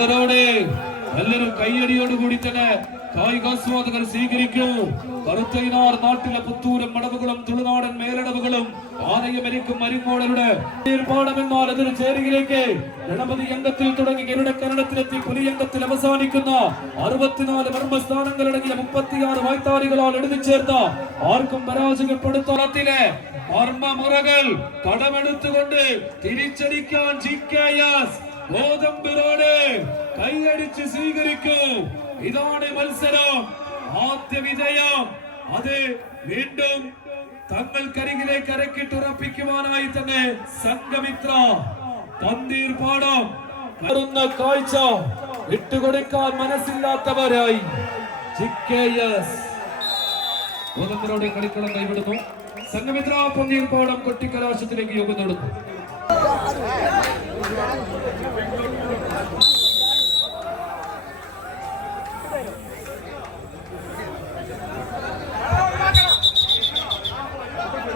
അവരോട് എല്ലാവരും കയ്യടിയോടുകൂടി തന്നെ കായികാസ്വാദകർ സ്വീകരിക്കൂ കറുത്തൈനാർ നാട്ടിലെ പുത്തൂരും മടവുകളും തുളുനാടൻ മേലടവുകളും ആനയമരിക്കും മരിങ്ങോടരുടെ തീർപ്പാടമെന്നാൽ അതൊരു ചേരിയിലേക്ക് ഗണപതി അംഗത്തിൽ തുടങ്ങി ഗരുഡ കരണത്തിലെത്തി പുലിയംഗത്തിൽ അവസാനിക്കുന്ന അറുപത്തിനാല് മർമ്മസ്ഥാനങ്ങളടങ്ങിയ മുപ്പത്തിയാറ് വായ്ത്താരികളാൽ എഴുതി ചേർത്ത ആർക്കും പരാജയപ്പെടുത്തളത്തിലെ മർമ്മമുറകൾ കടമെടുത്തുകൊണ്ട് തിരിച്ചടിക്കാൻ ജി കെ എസ് ഗോതമ്പിനോട് കൈയടിച്ച് സ്വീകരിക്കൂ. ഇതാണ് മത്സരം. ആദ്യ വിജയം. അത് വീണ്ടും തങ്ങൾക്കരികിലേക്ക് അരക്കിട്ടുറപ്പിക്കുവാനായി തന്നെ സംഘമിത്ര. പന്തീർ പാടം. വരുന്ന കാഴ്ച വിട്ടുകൊടുക്കാൻ മനസ്സില്ലാത്തവരായി. ഗോതമ്പിനോട് കളിക്കളം കൈവിടുന്നു. സംഘമിത്ര പന്തീർ പാടം കൊട്ടിക്കലാശത്തിലേക്ക് യോഗം നടന്നു.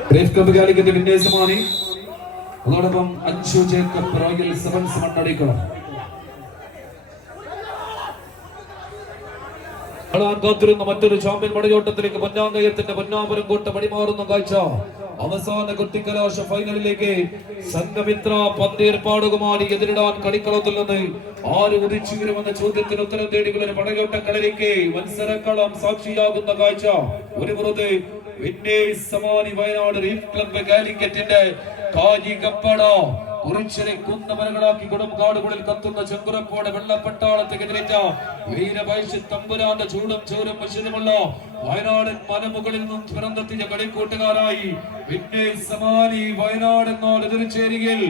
ബ്രേഫ് കപ്പ് കാലിക്കറ്റ് വിന്യാസമാണ് അതോടൊപ്പം അഞ്ചു ജേക്കബ് റോയൽ സെവൻസ് മണ്ണടിക്കണം കാണാൻ കാത്തിരുന്ന മറ്റൊരു ചാമ്പ്യൻ മടയോട്ടത്തിലേക്ക് പൊന്നാങ്കയത്തിന്റെ പൊന്നാപുരം കോട്ട പടിമാറുന്ന കാഴ്ച. അവസാന കുട്ടിക്കലാശ ഫൈനലിലേക്ക് സംഘമിത്ര പന്തേർപ്പാടുകുമാരി എതിരിടാൻ കളിക്കളത്തിൽ നിന്ന് ആര് ഉദിച്ചു വരുമെന്ന ചോദ്യത്തിന് ഉത്തരം തേടിയുള്ള പടയോട്ടക്കളിലേക്ക് മത്സരക്കളം സാക്ഷിയാകുന്ന കാഴ്ച. ഒരു പുറത്ത് വിന്നേഴ്സ് സമാനി വയനാട് റീഫ് ക്ലബ്ബ് കാലിക്കറ്റിന്റെ കാജികപ്പട കുറിച്ചനെ കുന്നമരങ്ങളാക്കി കൊടുംകാടുകളിൽ കത്തുന്ന ചെങ്കുറപ്പോടെ വെള്ളപ്പട്ടാളത്തെതിരേറ്റ വീരവൈശ്യ തമ്പുരാന്റെ ചൂടും ചൂരും മനുഷ്യനുമുള്ള വയനാടൻ മലമുകളിൽ നിന്നും പിറന്നെത്തിയ കളിക്കൂട്ടുകാരായി പിന്നെ സമാനി വയനാട് എന്നാൽ എതിർച്ചേരിയിൽ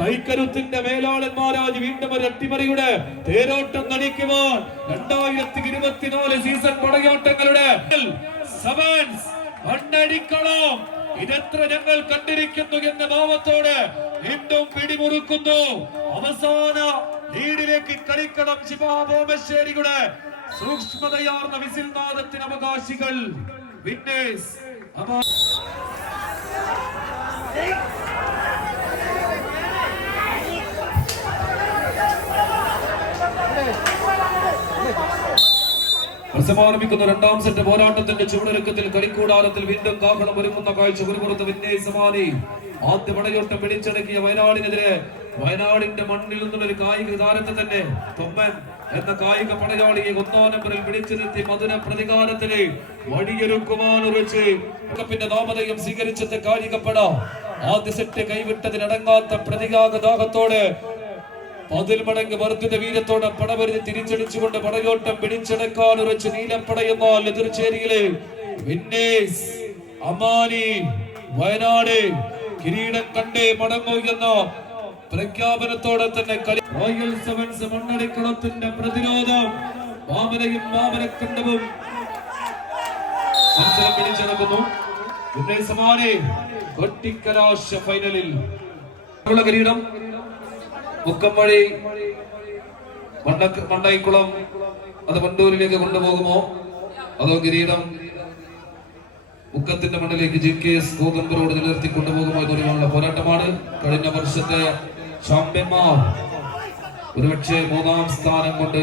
കൈക്കരുത്തിന്റെ മേലാളന്മാരായി വീണ്ടും ഒരു അട്ടിമറിയുടെ തേരോട്ടം നടിക്കുവാൻ രണ്ടായിരത്തി ഇരുപത്തിനാല് സീസൺ പടയോട്ടങ്ങളുടെ സെവൻസ് കണ്ണടിക്കണം? ഇതെത്ര ഞങ്ങൾ കണ്ടിരിക്കുന്നു എന്ന ഭാവത്തോട് വീണ്ടും പിടിമുറുക്കുന്നു. അവസാന ലീഡിലേക്ക് കളിക്കണം ശിവാബോമശ്ശേരിയുടെ സൂക്ഷ്മതയാർന്ന വിസിൽനാഥത്തിന് അവകാശികൾ. വിന്നേഴ്സ് അമ- മത്സരമാരംഭിക്കുന്ന രണ്ടാം സെറ്റ് പോരാട്ടത്തിന്റെ ചുവടൊരുക്കത്തിൽ കളിക്കൂടാരത്തിൽ വീണ്ടും കാഹളം ഒരുങ്ങുന്ന കാഴ്ച ഒരു പുറത്ത് വിന്നേസമാനി ആദ്യ പടയോട്ടം പിടിച്ചടക്കിയ വയനാടിനെതിരെ വയനാടിന്റെ മണ്ണിൽ നിന്നുള്ള ഒരു കായിക താരത്തെ തന്നെ തൊമ്മൻ എന്ന കായിക പടയാളിയെ ഒന്നാം പിടിച്ചു നിർത്തി മധുര പ്രതികാരത്തിന് വഴിയൊരുക്കുവാൻ ഉറച്ച്. കപ്പിന്റെ നാമതയും സ്വീകരിച്ചത് കായികപ്പട ആദ്യ സെറ്റ് കൈവിട്ടതിനടങ്ങാത്ത പ്രതികാഗദാഹത്തോടെ പതിൽ മടങ്ങ് വർദ്ധിത വീരത്തോടെ പടപരിധി തിരിച്ചടിച്ചുകൊണ്ട് പടയോട്ടം പിടിച്ചെടുക്കാൻ ഉറച്ച് നീലപ്പടയെന്നാൽ എതിർച്ചേരിയിലെ വിന്നേഴ്സ് അമാനി വയനാട് കിരീടം കണ്ടേ മടങ്ങുന്ന പ്രഖ്യാപനത്തോടെ തന്നെ കളി. റോയൽ സെവൻസ് മണ്ണടിക്കളത്തിന്റെ പ്രതിരോധം മാമനയും മാമനക്കണ്ടവും മത്സരം പിടിച്ചെടുക്കുന്നു. ഫൈനലിൽ കിരീടം മുക്കമ്പഴി മണ്ടൈക്കുളം അത് വണ്ടൂരിലേക്ക് കൊണ്ടുപോകുമോ? അതോ കിരീടം മുക്കത്തിന്റെ മണ്ണിലേക്ക് ജി കെ എസ് ഗോതമ്പറോട് നിലനിർത്തി കൊണ്ടുപോകുമോ? എന്നൊരുമാനുള്ള പോരാട്ടമാണ്. കഴിഞ്ഞ വർഷത്തെ ചാമ്പ്യന്മാർ ഒരുപക്ഷെ മൂന്നാം സ്ഥാനം കൊണ്ട്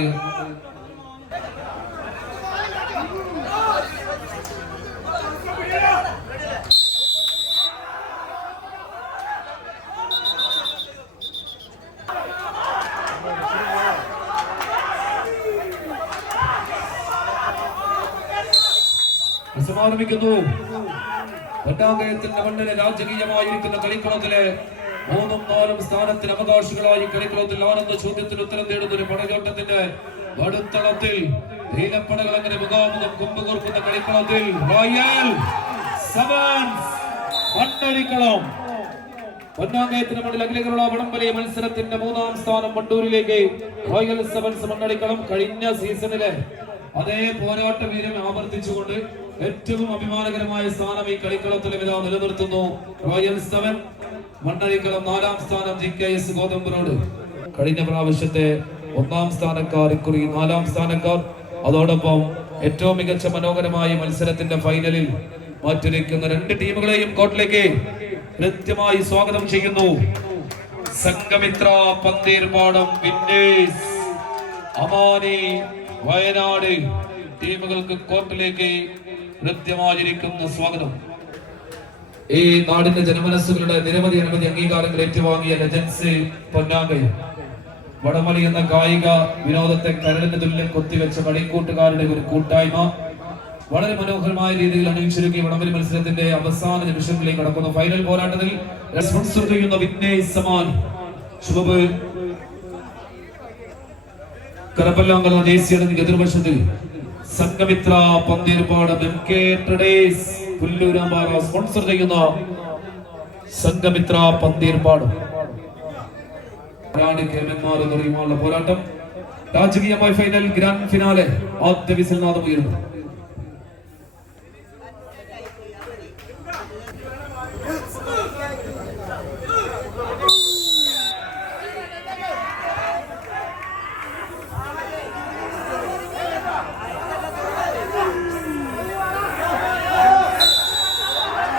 സമാരംഭിക്കുന്നു പട്ടാകയത്തിന്റെ മണ്ണിലെ രാജകീയമായിരിക്കുന്ന കളിക്കളത്തിലെ മൂന്നും നാലും സ്ഥാനത്തിന് അവകാശികളായി കളിക്കളത്തിൽ ആനന്ദ ചോദ്യത്തിന് ഉത്തരം തേടുന്ന ഒരു പടയോട്ടത്തിന്റെ അടുത്തളത്തിൽ നീലപ്പടകൾ അങ്ങനെ മുഖാമുഖം കുമ്പകൂർക്കുന്ന കളിക്കളത്തിൽ റോയൽ സെവൻസ് പൊന്നാങ്കയത്തിന് മണ്ണിൽ അഖിലകേരള വടംവലിയ മത്സരത്തിന്റെ മൂന്നാം സ്ഥാനം വണ്ടൂരിലേക്ക് റോയൽ സെവൻസ് മണ്ണടിക്കളം കഴിഞ്ഞ സീസണിലെ അതേ പോരാട്ട വീരം ആവർത്തിച്ചുകൊണ്ട് ഏറ്റവും അഭിമാനകരമായ സ്ഥാനം ഈ കളിക്കളത്തിൽ ഇതാ നിലനിർത്തുന്നു. റോയൽ സെവൻ മണ്ണഴിക്കളം നാലാം സ്ഥാനം ജി കെ എസ് ഗോതമ്പനോട്. കഴിഞ്ഞ പ്രാവശ്യത്തെ ഒന്നാം സ്ഥാനക്കാർ ഇക്കുറി നാലാം സ്ഥാനക്കാർ. അതോടൊപ്പം ഏറ്റവും മികച്ച മനോഹരമായ മത്സരത്തിന്റെ ഫൈനലിൽ മാറ്റുരയ്ക്കുന്ന രണ്ട് ടീമുകളെയും കോർട്ടിലേക്ക് കൃത്യമായി സ്വാഗതം ചെയ്യുന്നു. സംഘമിത്ര പന്തീർപാടം വിന്നേഴ്സ്. അമാനി വയനാട് ടീമുകൾക്ക് കോർട്ടിലേക്ക് കൃത്യമായിരിക്കുന്ന സ്വാഗതം. ഈ നാടിന്റെ ജനമനസ്സുകളുടെ നിരവധി അനവധി അംഗീകാരങ്ങൾ ഏറ്റുവാങ്ങിയ ലജൻസ് പൊന്നാങ്കയും വടമലി എന്ന കായിക വിനോദത്തെ കരടിന് തുല്യം കൊത്തിവെച്ച കളിക്കൂട്ടുകാരുടെ ഒരു കൂട്ടായ്മ. വളരെ മനോഹരമായ രീതിയിൽ അണിയിച്ചൊരുക്കി വടമലി മത്സരത്തിന്റെ അവസാന നിമിഷങ്ങളിലേക്ക് കടക്കുന്നു. ഫൈനൽ പോരാട്ടത്തിൽ സ്പോൺസർ ചെയ്യുന്ന വിഘ്നേഷ് സമാൻ. ശുഭബ് കരപ്പല്ലാങ്കല ദേശീയ എതിർവശത്തിൽ Sanghamitra Panthirupad M K sponsor ചെയ്യുന്ന സംഘമിത്ര പന്തിരുപാട് പോരാട്ടം. രാജകീയമായ ഫൈനൽ ഗ്രാൻഡ് ഫിനാലെ ആദ്യ വിസിൽ നാദം ഉയരുന്നു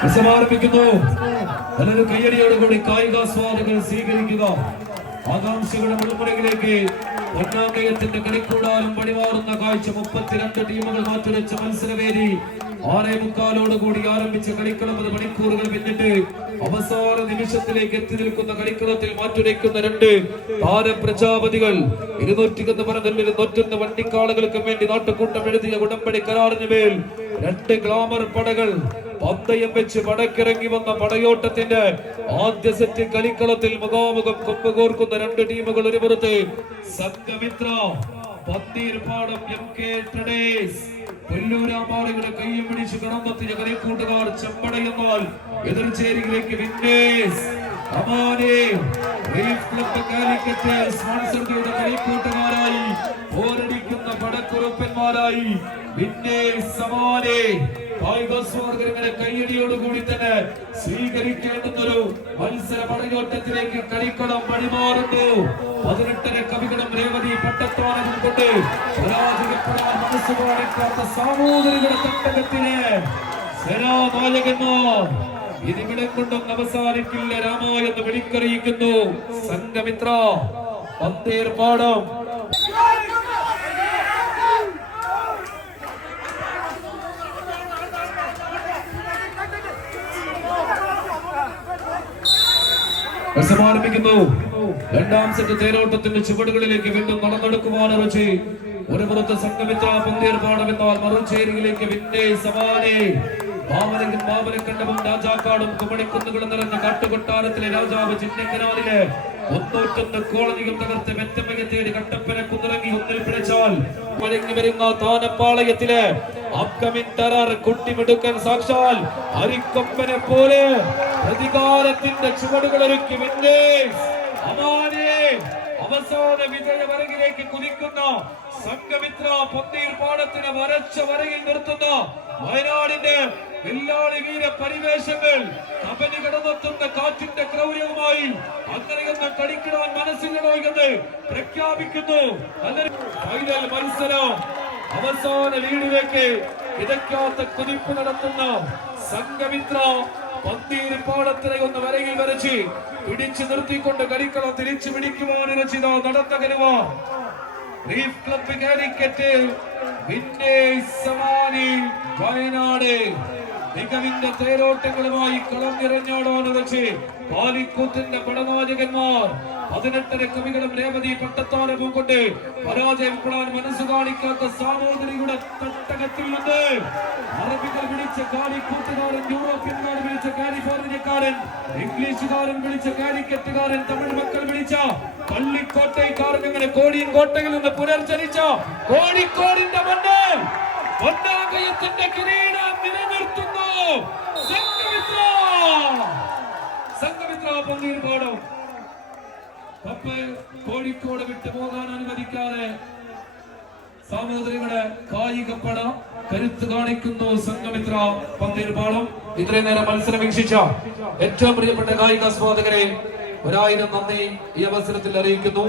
സമാരംഭിക്കുന്നു നല്ലൊരു കയ്യടിയോടുകൂടി കായികാസ്വാദകൾ സ്വീകരിക്കുക. ആകാംക്ഷകളുടെ മുൾമുനയിലേക്ക് പൊന്നാങ്കയത്തിന്റെ കളിക്കൂടാരം പണിമാറുന്ന കാഴ്ച മുപ്പത്തിരണ്ട് ടീമുകൾ മാറ്റുരച്ച മത്സരവേദി ആറേ മുക്കാലോടുകൂടി ആരംഭിച്ച കളിക്കളം അത് മണിക്കൂറുകൾ പിന്നിട്ട് അവസാന നിമിഷത്തിലേക്ക് എത്തി നിൽക്കുന്ന കളിക്കളത്തിൽ മാറ്റുരയ്ക്കുന്ന രണ്ട് താര പ്രജാപതികൾ ഇരുന്നൂറ്റി എന്ന് വണ്ടിക്കാളുകൾക്കും വണ്ടിക്കാളുകൾക്ക് വേണ്ടി നാട്ടുകൂട്ടം എഴുതിയ ഉടമ്പടി കരാറിന് മേൽ രണ്ട് ഗ്ലാമർ പടകൾ പന്തയം വെച്ച് പടക്കിറങ്ങി വന്ന പടയോട്ടത്തിന്റെ ആദ്യ സെറ്റ് കളിക്കളത്തിൽ മുഖാമുഖം കൊമ്പുകോർക്കുന്ന രണ്ട് ടീമുകൾ ഒരു പുറത്ത് സംഘമിത്ര പന്തീർപ്പാടം എം കെ കയ്യും പിടിച്ച് കടന്നെത്തിയ കളിക്കൂട്ടുകാർ ചെമ്പടയെന്നാൽ എതിർചേരിയിലേക്ക് കളിക്കൂട്ടുകാരായി പോരടിക്കുന്ന കായികസ്വാർഗരങ്ങളെ കയ്യടിയോടുകൂടി തന്നെ സ്വീകരിക്കേണ്ടുന്നൊരു മത്സര പടയോട്ടത്തിലേക്ക് കളിക്കളം പടിമാറുന്നു. പതിനെട്ടര കവികളും രേവതി പട്ടത്തോണവും കൊണ്ട് പരാജയപ്പെടാൻ മനസ്സ് കാണിക്കാത്ത സാമൂതിരികളുടെ തട്ടകത്തിന് സേനാനായകന്മാർ ഇതിവിടം കൊണ്ടും അവസാനിക്കില്ല. രാമ എന്ന് വിളിക്കറിയിക്കുന്നു. സംഘമിത്ര പന്തേർപ്പാടം മത്സരം രണ്ടാം സെറ്റ് തേരോട്ടത്തിന്റെ ചുവടുകളിലേക്ക് വീണ്ടും നടന്നെടുക്കുവാൻ ഇറച്ചി. ഒരു പുറത്ത് സംഘമിത്ര പന്തീർപ്പാടം എന്നാൽ മറുചേരിയിലേക്ക് വിന്നെ സമാനെ മാമലക്കും രാജാക്കാടും കുമണിക്കുന്നുകളും നിറഞ്ഞ കാട്ടുകൊട്ടാരത്തിലെ രാജാവ് ചിന്നക്കനാലിലെ ഒന്നൂറ്റൊന്ന് കോളനികൾ തകർത്ത് മെറ്റമക തേടി കട്ടപ്പന കുന്നിറങ്ങി ഒന്നിൽ പിടിച്ചാൽ മടങ്ങി വരുന്ന താനപ്പാളയത്തിലെ അപ്കമിങ് ടെറർ കുട്ടിമിടുക്കൻ സാക്ഷാൽ അരിക്കൊപ്പനെ പോലെ പ്രതികാരത്തിന്റെ ചുവടുകളൊരുക്കി വിന്നേഴ്സ് അമാനെ അവസാന വിജയ വരകിലേക്ക് കുതിക്കുന്ന സംഘമിത്ര പൊന്നീർ പാടത്തിന് വരച്ച വരയിൽ നിർത്തുന്ന വയനാടിന്റെ വില്ലാളി വീര പരിവേഷങ്ങൾ കബനി കടന്നെത്തുന്ന കാറ്റിന്റെ ക്രൗര്യവുമായി അങ്ങനെയൊന്ന് കളിക്കിടാൻ മനസ്സില്ലടോ എന്ന് പ്രഖ്യാപിക്കുന്നു. ഫൈനൽ മത്സരം. അവസാന വീടിലേക്ക് ഇതയ്ക്കാത്ത കുതിപ്പ് നടത്തുന്ന സംഘമിത്ര പന്തീരിപ്പാടത്തിനെ ഒന്ന് വരയിൽ വരച്ച് പിടിച്ചു നിർത്തിക്കൊണ്ട് കളിക്കളം തിരിച്ചു പിടിക്കുവാൻ രചിത നടത്തകരുവ. റീഫ് ക്ലബ്ബ് കാലിക്കറ്റ് വിന്നേഴ്സ് സമാനി വയനാട്. മികവിന്റെ തേരോട്ടങ്ങളുമായി കളം നിറഞ്ഞാടാണ് വെച്ച് പാലിക്കൂത്തിന്റെ പടനായകന്മാർ. പതിനെട്ടര കവികളും രേവതി പട്ടത്താരവും കൊണ്ട് പരാജയപ്പെടാൻ മനസ്സ് കാണിക്കാത്ത സാമൂതിരിയുടെ തട്ടകത്തിൽ നിന്ന് അറബികൾ വിളിച്ച കാലിക്കൂട്ടുകാരൻ യൂറോപ്യൻകാരൻ വിളിച്ച കാലിഫോർണിയക്കാരൻ ഇംഗ്ലീഷുകാരൻ വിളിച്ച കാലിക്കറ്റുകാരൻ തമിഴ് മക്കൾ വിളിച്ച പള്ളിക്കോട്ടൈക്കാരൻ അങ്ങനെ കോടിയൻ കോട്ടയിൽ നിന്ന് പുനർജനിച്ച കോഴിക്കോടിന്റെ മണ്ണ്. കിരീടം നിലനിർത്തുന്നു പന്തീർ കോഴിക്കോട് പോകാൻ അനുവദിക്കാതെ സാമൂതിരികളുടെ കായികപ്പട കരുത്ത് കാണിക്കുന്നു സംഘമിത്ര പന്തീർപാളം ഇത്രയും നേരം മത്സരം വീക്ഷിച്ച ഏറ്റവും പ്രിയപ്പെട്ട കായിക ആസ്വാദകരെ ഒരായിരം നന്ദി ഈ അവസരത്തിൽ അറിയിക്കുന്നു.